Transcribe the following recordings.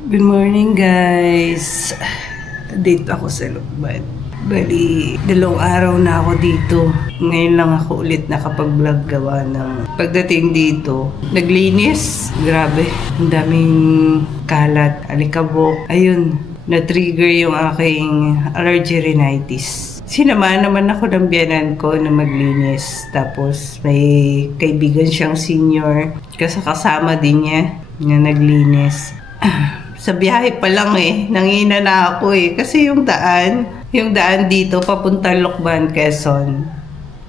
Good morning guys. Dito ako sa Lukban. Bali, 2 araw na ako dito. Ngayon lang ako ulit nakapag-vlog gawa ng pagdating dito. Naglinis. Grabe. Ang daming kalat, alikabok. Ayun, na-trigger yung aking allergy rhinitis. Sinamahan naman ako ng biyanan ko na maglinis. Tapos may kaibigan siyang senior. Kasama din niya na naglinis. Sa biyahe pa lang nangina na ako Kasi yung daan dito papunta Lukban, Quezon.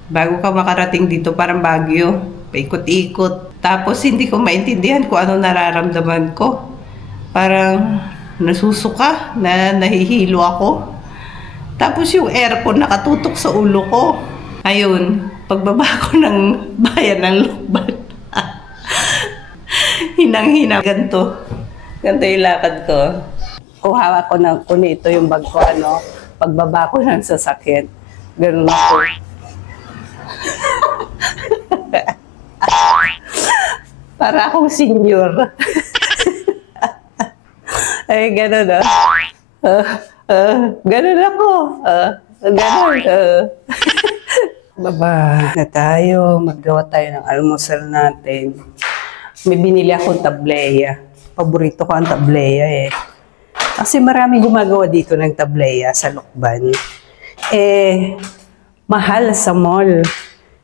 Bago ka makarating dito parang Baguio, paikot-ikot. Tapos hindi ko maintindihan kung ano nararamdaman ko. Parang nasusuka, nahihilo ako. Tapos yung aircon nakatutok sa ulo ko. Ayun, pagbaba ko ng bayan ng Lukban. Hinang-hina ganito. Ganito yung lakad ko. Kuha ko ng ito yung bag ko, pagbaba ko ng sasakyan. Ganun ako. Para akong senior. Ay, ganun ganun ako. Ganun. Baba na tayo. Maggawa tayo ng almusal natin. May binili akong tableya. Paborito ko ang tableya Kasi marami gumagawa dito ng tableya sa Lukban. Mahal sa mall.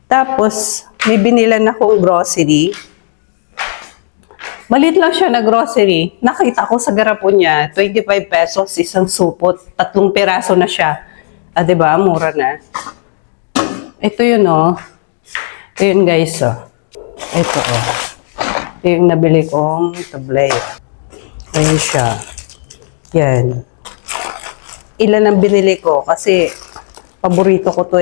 Tapos, may binilan akong grocery. Malit lang siya na grocery. Nakita ko sa garapon niya, 25 pesos, isang supot. 3 piraso na siya. Diba? Mura na. Ito yun, Ito yun, guys, Ito, Ito yung nabili kong tableya. Ayan siya. Yan. Ilan ang binili ko kasi paborito ko to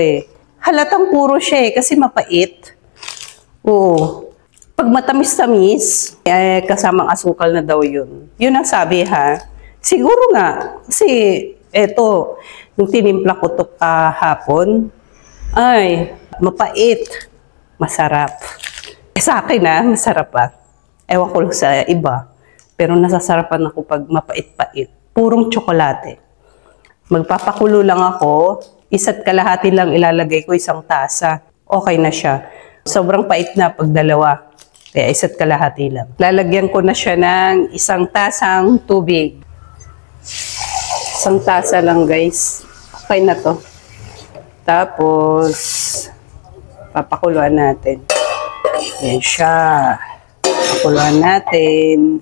Halatang puro siya kasi mapait. Oo. Pag matamis-tamis, kasamang asukal na daw yun. Yun ang sabi Siguro nga. Kasi eto, yung tinimpla ko to kahapon, ay, mapait. Masarap. Sa akin masarap Ewan ko lang sa iba. Pero nasasarapan ako pag mapait-pait. Purong tsokolate. Magpapakulo lang ako. 1 kalahati lang ilalagay ko 1 tasa. Okay na siya. Sobrang pait na pag 2. Kaya 1 kalahati lang. Lalagyan ko na siya ng 1 tasang tubig. 1 tasa lang guys. Okay na to. Tapos, papakuluan natin. Yan siya. Pakuluan natin.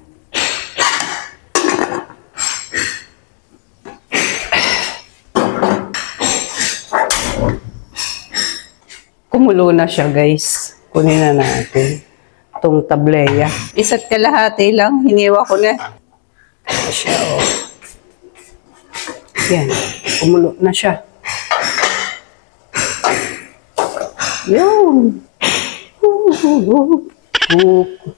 Kumulo na siya guys. Kunin na natin itong tableya. 1 kalahati lang. Hiniwa ko na. Siya, Yan. Kumulo na siya. Yun.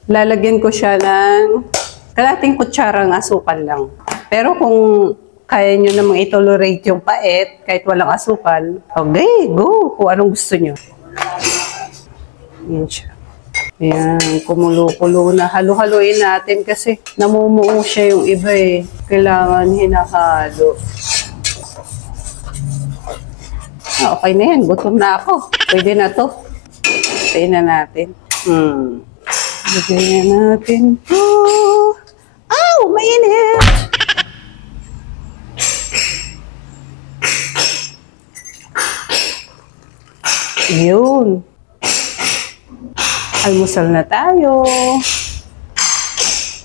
Lalagyan ko siya ng kalahating kutsarang asukal lang. Pero kung kaya nyo namang i-tolerate yung pait, kahit walang asukal, okay, go! Kung anong gusto nyo. Yan siya. Ayan, kumulo-kulo na. Halo-haloin natin kasi namumuo siya yung iba Kailangan hinahalo. Okay na yan. Gutom na ako. Pwede na to. Pwede na natin. Lagyan na natin. Mainit! Yun. Almusal na tayo.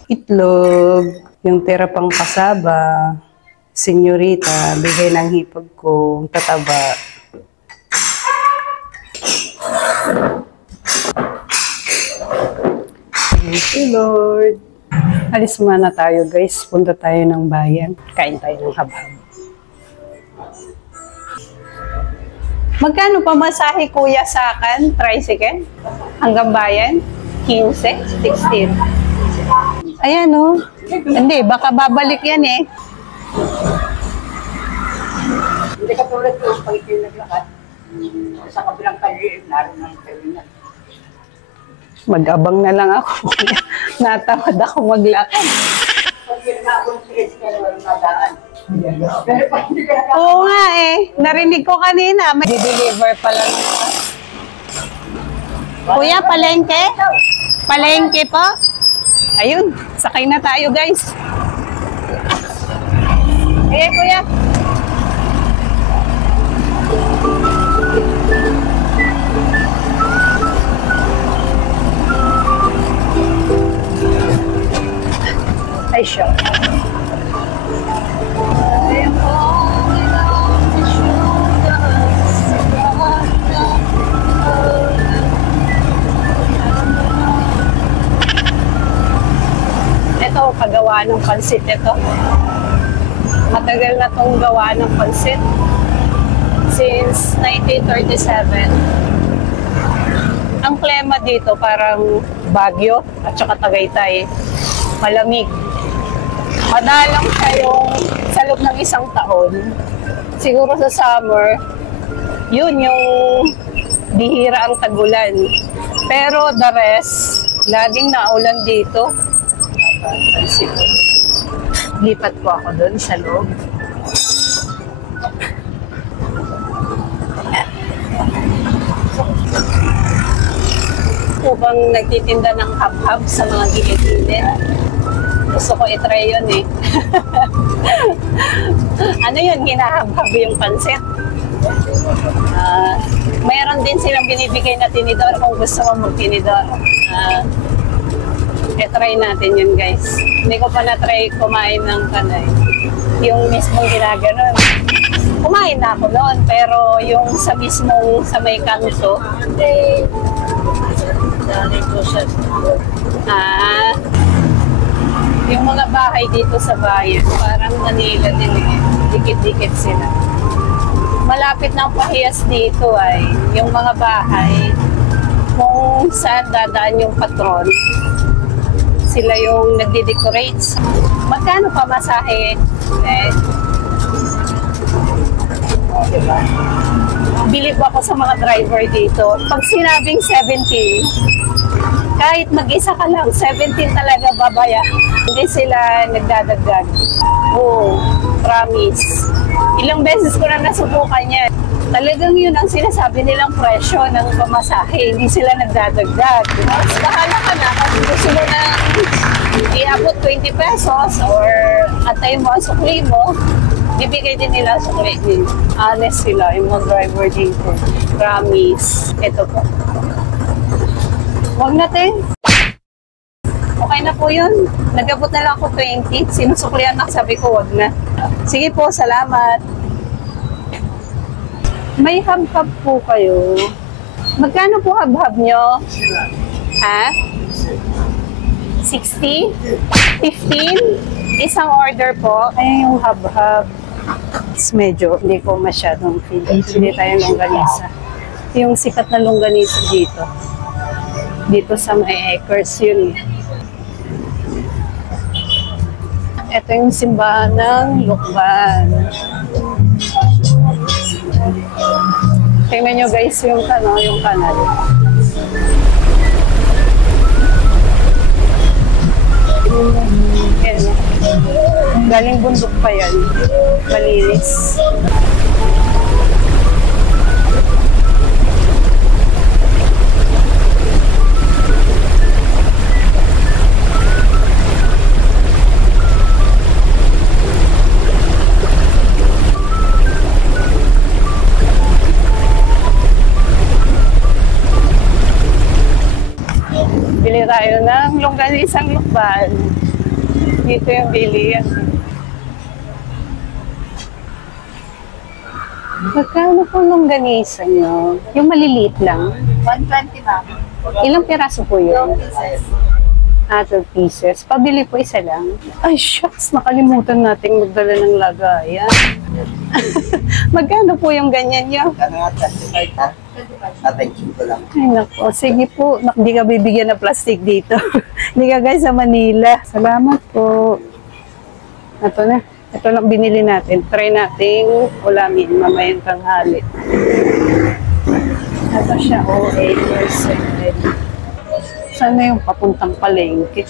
Itlog. Yung tira pang kasaba. Senyorita. Bigay ng hipag ko. Tataba. Thank you, Lord. Alis muna tayo, guys. Punta tayo ng bayan. Kain tayo ng habhab. Magkano pa masahe, kuya, sa akin? Tricycle? Hanggang bayan? 15? 16? Ayan, Hindi, baka babalik yan Hindi ka tulad ko pag ito naglakad. Sa kabilang kaliin, naroon ng terminal. Mag-abang na lang ako. Natawad ako maglakad. Pag ginagawin sige ka naman nadaan. Pero pag hindi ka nakakita, Oo nga eh. Narinig ko kanina. May deliver pala. Kuya, palengke? Palengke po? Ayun, sakay na tayo guys. Eh, kuya. Ay, siya. Ito, paggawa ng pansit ito. Matagal na itong gawa ng pansit. Since 1937. Ang klima dito parang Baguio at saka Tagaytay. Malamig. Madalang siya yung sa loob ng isang taon. Siguro sa summer, yun yung bihira ang tagulan. Pero the rest, laging naulan dito. Lipat po ako doon sa loob. Po bang nagtitinda ng hab-hab sa mga gilid-gilid? Gusto ko itry yun eh. Ano yun? Hinahab-hab yung pansit. Mayroon din silang binibigay na tinidor kung gusto mo mag-tinidor. I-try natin yun guys. Hindi ko pa na-try kumain ng kanay. Yung mismong ginaganon. Kumain na ako noon, pero yung sa mismong sa may kanto, yung mga bahay dito sa bayan, parang Manila din eh. Dikit-dikit sila. Malapit ng pahiyas dito ay yung mga bahay kung saan dadaan yung patron. Sila yung nagde-decorate. Magkano pa masahe? Eh, diba? Bilib ako sa mga driver dito. Pag sinabing 17, kahit mag-isa ka lang, 17 talaga babaya. Hindi sila nagdadagdag. Oo, promise. Ilang beses ko na nasubukan yan. Talagang yun ang sinasabi nilang presyo ng pamasahe. Hindi sila nagdadagdag. Mas bahala ka na kung gusto mo na iabot 20 pesos or antay mo ang sukli mo, bibigay din nila ang sukli din. Honest sila, yung mga driver dito. Promise. Ito po. Huwag natin. Okay na po yun. Nagabot na lang ako 20. Sinusuklian na, sabi ko wag na. Sige po, salamat. May hab-hab po kayo. Magkano po hab-hab nyo? Ha? 60? 15? Isang order po. Ay, yung hab-hab. Medyo, hindi ko masyadong feel. Hindi tayo longganisa. Yung sikat na longganisa dito. Dito sa may acres yun. Ito yung simbahan ng Lukban. Tingnan nyo guys yung kanal. Ayan. Galing bundok pa yan. Malinis. Bili tayo ng longganisang Lukban. Dito yung bilihan. Magkano po longganisa nyo? Yung maliliit lang. 120 ma'am. Ilang piraso po yun? 12 pieces. Pabili po isa lang. Ay, shucks. Nakalimutan nating magdala ng lagayan. Magkano po yung ganyan nyo? Ano nga, 25 ha? Tatay ko lang. Ay, nako. Sige po. Hindi ka bibigyan ng plastic dito. Hindi ka guys sa Manila. Salamat po. Ito na. Ito lang binili natin. Try nating ulamin mamayang tanghali. Ito siya. 8%. Sana yung papuntang palengke.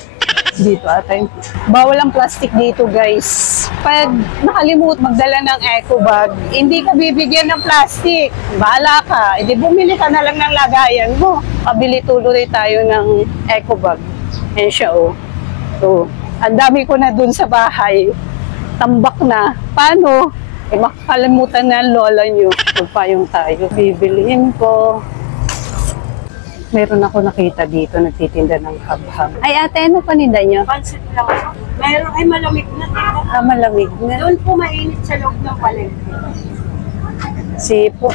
Dito ate. Bawal ang plastic dito guys. Pag nakalimut magdala ng eco bag, hindi ka bibigyan ng plastic. Bahala ka. Hindi bumili ka na lang ng lagayan mo. Pabili tuloy tayo ng eco bag. Ayan siya oh. So, ang dami ko na dun sa bahay. Tambak na. Paano? Eh, makakalimutan na ang lola nyo. Magpayong tayo. Bibiliin ko. Meron ako nakita dito, nagtitinda ng hab-hab. Ay ate, ano paninda nyo? Pansit lang. Mayroon ay malamig na. Ah, malamig na. Doon po mainit sa loob ng palengke. Sipo.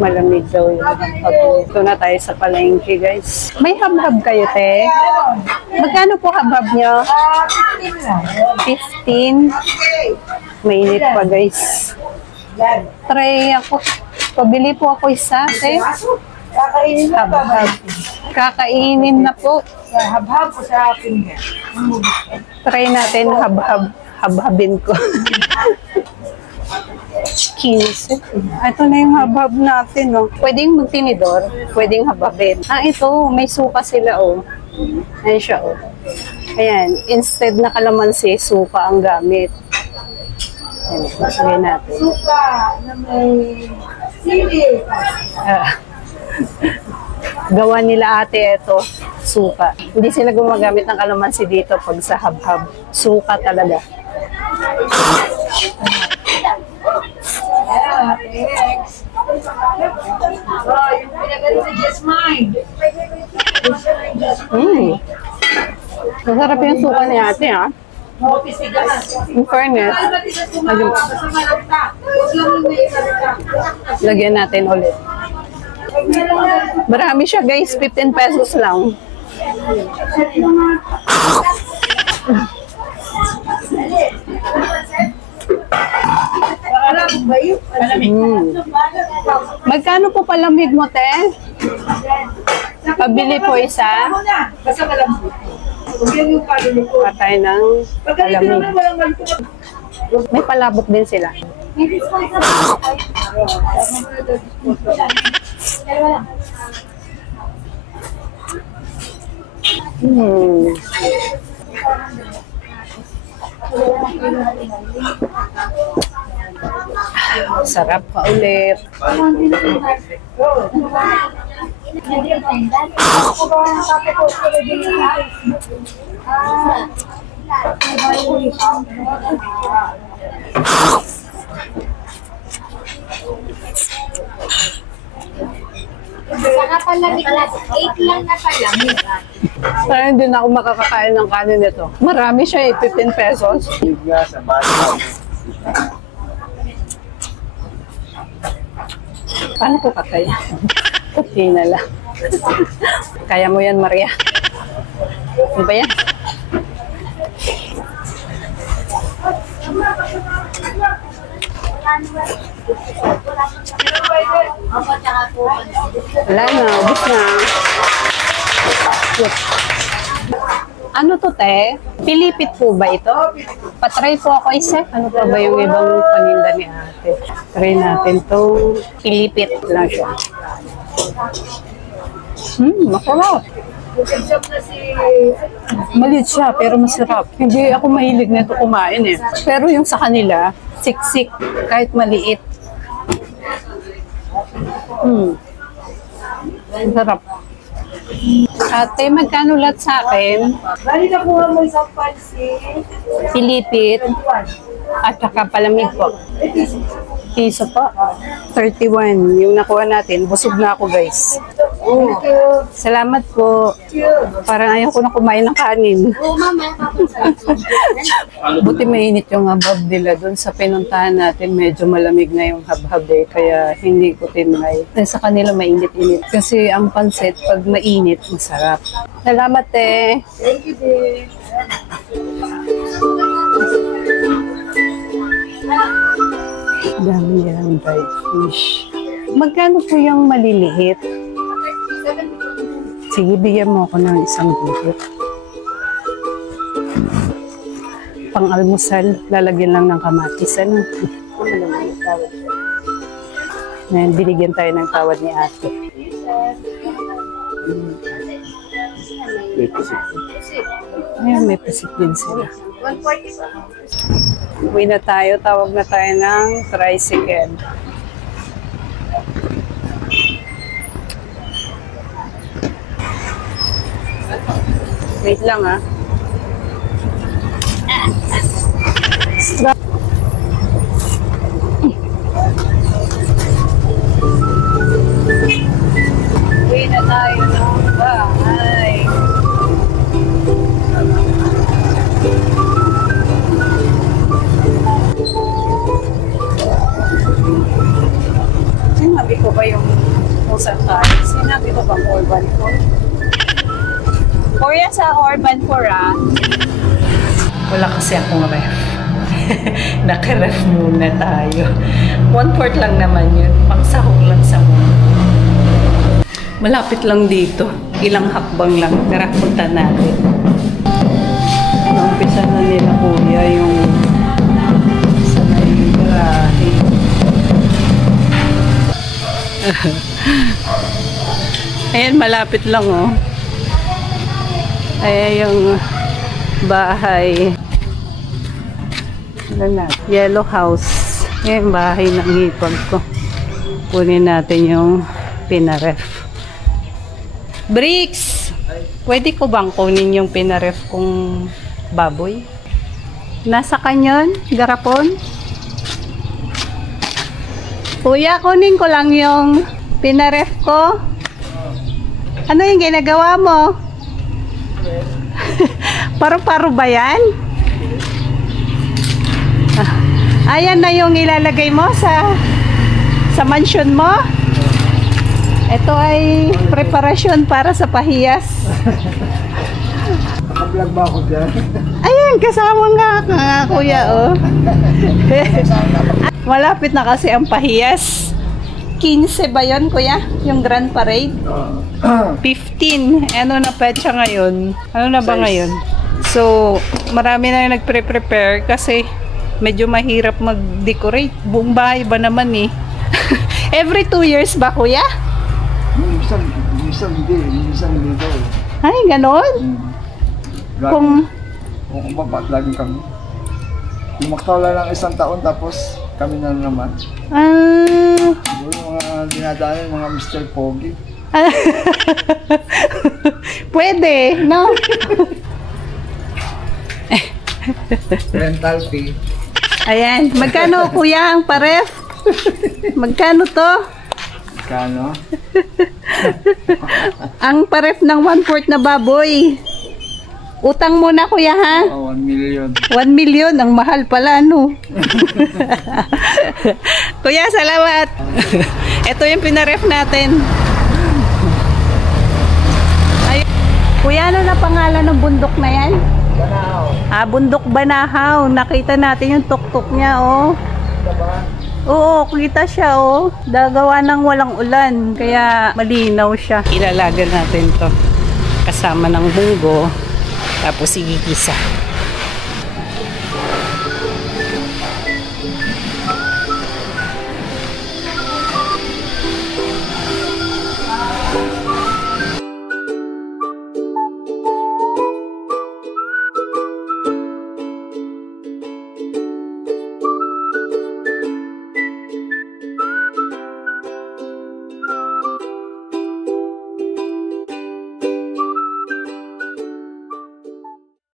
Malamig daw yun. Ito na tayo sa palengke, guys. May hab-hab kayo, te? Magkano po hab-hab nyo? 15 lang. 15. Mainit pa, guys. Try ako. Pabili po ako isa, te. Kakainin na ba? Hab-hab. Kakainin na po. Hab-hab ko sa akin. Try natin hab-hab. Hab-habin ko. 15. Ito na yung hab-hab natin, no? Pwedeng magtinidor, pwedeng hababin. Ah, ito, may suka sila, oh. Ayan siya, oh. Ayan, instead na kalamansi, suka ang gamit. Ayan, lagay natin. Suka na may sili. Ah. Gawa nila ate ito, suka. Hindi sila gumagamit ng kalamansi dito pag sa hab-hab. Suka talaga. Next. Oh, yung pinagaling sa Just Mind. Masarap yung suka ni ate, ha? In fairness, lagyan natin ulit. Marami siya guys, 15 pesos lang. Magkano po palamig mo, te? Pabili po isa. Basta malambot. Huwag yan yung palamig ko. Patay ng palamig. May palabok din sila. Sarap pa ulit. Saka palamig lang. 8 lang na palamig. Parang hindi na ako makakakain ng kanin nito. Marami siya eh, 15 pesos. Paano ko kakaya? Kunti na lang. Kaya mo yan, Maria. Ano ba yan? Wala na, ubus na. Ano to, te? Pilipit po ba ito? Patry po ako isa. Ano pa ba yung ibang paninda ni ate? Try natin to. Pilipit lang siya. Masarap. Maliit siya, pero masarap. Hindi ako mahilig nito kumain eh. Pero yung sa kanila, siksik, kahit maliit. Masarap. Ate, magkano lahat sa akin? Bali na kuha mo isang pansit. Pilipit at saka palamig po. Piso po. 31 yung nakuha natin. Busog na ako guys. Thank you. Salamat po. Parang ayaw ko na kumain ng kanin. Oo, mama. Buti mainit yung habhab nila doon sa pinuntahan natin. Medyo malamig na yung habhab eh. Kaya hindi ko tinry. Sa kanila mainit-init. Kasi ang pansit, pag mainit, masarap. Salamat eh. Thank you, dear. Dami yan, dried fish. Magkano po yung maliliit? Sige, bigyan mo ako ng isang buhit. Pang-almusal, lalagyan lang ng kamatis. Ano? Ngayon, binigyan tayo ng tawad ni ate. Ayan, may pasit din sila. 140. Uwi na tayo. Tawag na tayo ng tricycle. Wait lang ah. Uwi na tayo ng bahay. Sinabi ko ba yung usan tayo? Sinabi ko ba urban ko? Kuya sa urban ko wala kasi akong ref. Naka-ref muna tayo. 1/4 lang naman yun. Pangsahog lang sa muna. Malapit lang dito. Ilang hakbang lang. Tara, punta natin. Umpisa na nila kuya yung sa may garahe. Ayan, malapit lang oh. Ayan yung bahay. Ano na? Yellow house. Ayan, bahay ng hipag ko. Kunin natin yung pinaref. Bricks! Pwede ko bang kunin yung pinaref kong baboy? Nasa kanyon? Garapon? Kuya, kunin ko lang yung pinaref ko. Ano yung ginagawa mo? Paru-paro ba yan? Ayan na yung ilalagay mo sa mansion mo? Ito ay preparasyon para sa pahiyas. Naka-vlog ba ako dyan? Ayan, kasama nga kuya, oh. Malapit na kasi ang pahiyas. 15 ba yun, kuya? Yung Grand Parade? 15. Ano na petsa ngayon? Ano na ba ngayon? So, marami na yung nagpre-prepare kasi medyo mahirap mag-decorate. Buong bahay ba naman eh? Every 2 years ba, kuya? Minsan hindi daw. Ay, ganon? Kung Kung babat, lagi kami. Lumaktaw lang ng 1 taon tapos kami na naman. Siguro mga dinadaan mga Mr. Pogi. Pwede, no? Rental fee. Ayan. Magkano, kuya, ang paref? Magkano to? Kano? Ang paref ng 1/4 na baboy. Utang muna, kuya, ha? 1 million. 1 million. Ang mahal pala, no? Kuya, salamat. Ito yung pinaref natin. Ay, kuya, ano na pangalan ng bundok na yan? Banahaw. Bundok Banahaw. Nakita natin yung tuktok niya, oh. Diba? Oo, kita siya, oh. Dagawa ng walang ulan. Kaya malinaw siya. Ilalaga natin to kasama ng munggo. Tapos igigisa.